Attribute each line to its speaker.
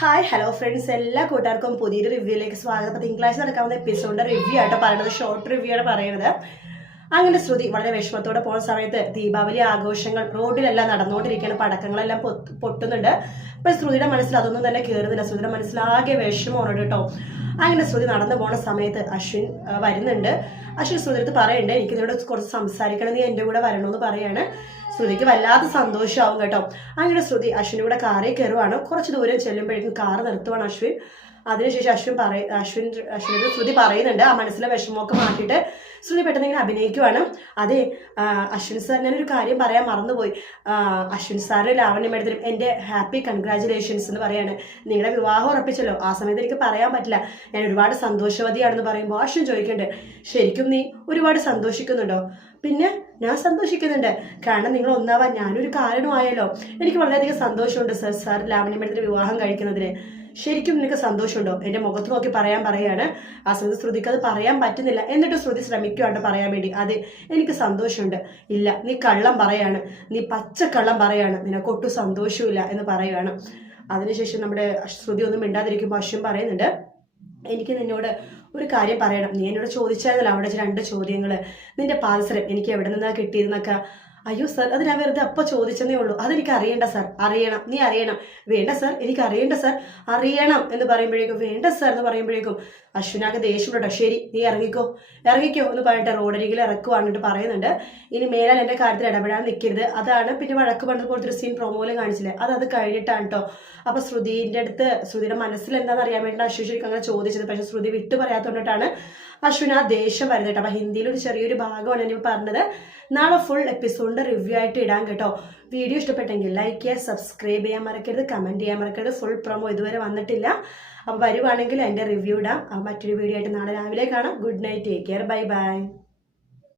Speaker 1: hi hello friends എല്ലാ കൂട്ടുകാർക്കും പുതിയൊരു റിവ്യൂയിലേക്ക് സ്വാഗതം തിങ്കളാഴ്ച നടക്കാവുന്ന എപ്പിസോഡിൻ്റെ റിവ്യൂ ആട്ടോ പറയുന്നത് ഷോർട്ട് റിവ്യൂ ആണ് പറയുന്നത് അങ്ങനെ ശ്രുതി വളരെ വിഷമത്തോടെ പോകുന്ന സമയത്ത് ദീപാവലി ആഘോഷങ്ങൾ റോഡിലെല്ലാം നടന്നുകൊണ്ടിരിക്കുകയാണ് പടക്കങ്ങളെല്ലാം പൊട്ടുന്നുണ്ട് അപ്പൊ ശ്രുതിയുടെ മനസ്സിൽ അതൊന്നും തന്നെ കയറുന്നില്ല ശ്രുതിയുടെ മനസ്സിലാകെ വിഷമമാണ് കേട്ടോ അങ്ങനെ ശ്രുതി നടന്നു പോണ സമയത്ത് അശ്വിൻ വരുന്നുണ്ട് അശ്വിൻ ശ്രുതിടുത്ത് പറയണ്ട് എനിക്ക് നിന്നോട് കുറച്ച് സംസാരിക്കണം നീ എൻ്റെ കൂടെ വരണമെന്ന് പറയാണ് ശ്രുതിക്ക് വല്ലാത്ത സന്തോഷമാവും കേട്ടോ അങ്ങനെ ശ്രുതി അശ്വിൻ്റെ കൂടെ കാറിൽ കയറുവാണ് കുറച്ച് ദൂരം ചെല്ലുമ്പോഴേക്കും കാർ നിർത്തുവാണ് അശ്വിൻ അതിനുശേഷം അശ്വിൻ പറയ അശ്വിൻ അശ്വിനോട് ശ്രുതി പറയുന്നുണ്ട് ആ മനസ്സിലെ വിഷമമൊക്കെ മാറ്റിയിട്ട് ശ്രുതി പെട്ടെന്ന് ഇങ്ങനെ അഭിനയിക്കുവാണ് അതെ അശ്വിൻ സാർ ഞാനൊരു കാര്യം പറയാൻ മറന്നുപോയി അശ്വിൻ സാറിന് ലാവണ്യ എടുത്തിട്ട് എൻ്റെ ഹാപ്പി കൺഗ്രാചുലേഷൻസ് എന്ന് പറയാണ് നിങ്ങളുടെ വിവാഹം ഉറപ്പിച്ചല്ലോ ആ സമയത്ത് എനിക്ക് പറയാൻ പറ്റില്ല ഞാൻ ഒരുപാട് സന്തോഷവതിയാണെന്ന് പറയുമ്പോൾ അശ്വിൻ ചോദിക്കണ്ടേ ശരിക്കും നീ ഒരുപാട് സന്തോഷിക്കുന്നുണ്ടോ പിന്നെ ഞാൻ സന്തോഷിക്കുന്നുണ്ട് കാരണം നിങ്ങൾ ഒന്നാവാൻ ഞാനൊരു കാരണമായല്ലോ എനിക്ക് വളരെയധികം സന്തോഷമുണ്ട് സർ സാർ ലാവണ്യ എടുത്തിട്ട് വിവാഹം കഴിക്കുന്നതിന് ശരിക്കും നിനക്ക് സന്തോഷമുണ്ടോ എൻ്റെ മുഖത്ത് നോക്കി പറയാൻ പറയാണ് ആ സമയത്ത് ശ്രുതിക്ക് അത് പറയാൻ പറ്റുന്നില്ല എന്നിട്ട് ശ്രുതി ശ്രമിക്കുകയാണ് പറയാൻ വേണ്ടി അതെ എനിക്ക് സന്തോഷമുണ്ട് ഇല്ല നീ കള്ളം പറയാണ് നീ പച്ചക്കള്ളം പറയാണ് നിനക്കൊട്ടും സന്തോഷമില്ല എന്ന് പറയുകയാണ് അതിനുശേഷം നമ്മുടെ ശ്രുതി ഒന്നും മിണ്ടാതിരിക്കുമ്പോൾ അശ്വൻ പറയുന്നുണ്ട് എനിക്ക് നിന്നോട് ഒരു കാര്യം പറയണം നീ എന്നോട് ചോദിച്ചായിരുന്നല്ലോ അവിടെ രണ്ട് ചോദ്യങ്ങൾ നിന്റെ പാത്സരം എനിക്ക് എവിടെ നിന്നാണ് കിട്ടിയതെന്നൊക്കെ അയ്യോ സാർ അത് ഞാൻ വെറുതെ അപ്പൊ ചോദിച്ചെന്നേ ഉള്ളൂ അതെനിക്ക് അറിയണ്ട സാർ അറിയണം നീ അറിയണം വേണ്ട സാർ എനിക്ക് അറിയണ്ട സാർ അറിയണം എന്ന് പറയുമ്പോഴേക്കും വേണ്ട സാർ എന്ന് പറയുമ്പോഴേക്കും അശ്വിനാക്ക് ദേഷ്യം ശരി നീ ഇറങ്ങിക്കോ ഇറങ്ങിക്കോ എന്ന് പറഞ്ഞിട്ട് റോഡരികിൽ ഇറക്കുവാണെന്നിട്ട് പറയുന്നുണ്ട് ഇനി മേലാൽ എന്റെ കാര്യത്തിൽ ഇടപെടാൻ നിൽക്കരുത് അതാണ് പിന്നെ വഴക്ക് പണ്ടത് പോലത്തെ ഒരു സീൻ പ്രൊമോയിൽ കാണിച്ചില്ലേ അത് അത് കഴിഞ്ഞിട്ടാണ് കേട്ടോ അപ്പോൾ ശ്രുതിന്റെ അടുത്ത് ശ്രുതിയുടെ മനസ്സിൽ എന്താണെന്ന് അറിയാൻ വേണ്ടി അശ്വിൻ അങ്ങനെ ചോദിച്ചത് പക്ഷെ ശ്രുതി വിട്ടു പറയാത്തോണ്ടിട്ടാണ് അശ്വിൻ ആ ദേഷ്യം വരുന്നത് കേട്ടോ അപ്പോൾ ഹിന്ദിയിൽ ഒരു ചെറിയൊരു ഭാഗമാണ് ഞാൻ പറഞ്ഞത് നാളെ ഫുൾ എപ്പിസോഡ് നിങ്ങളുടെ റിവ്യൂ ആയിട്ട് ഇടാം കേട്ടോ വീഡിയോ ഇഷ്ടപ്പെട്ടെങ്കിൽ ലൈക്ക് ചെയ്യുക സബ്സ്ക്രൈബ് ചെയ്യാൻ മറക്കരുത് കമൻറ്റ് ചെയ്യാൻ മറക്കരുത് ഫുൾ പ്രൊമോ ഇതുവരെ വന്നിട്ടില്ല അപ്പോൾ വരുവാണെങ്കിൽ എൻ്റെ റിവ്യൂ ഇടാം മറ്റൊരു വീഡിയോ ആയിട്ട് നാളെ രാവിലെ കാണാം good night take care bye by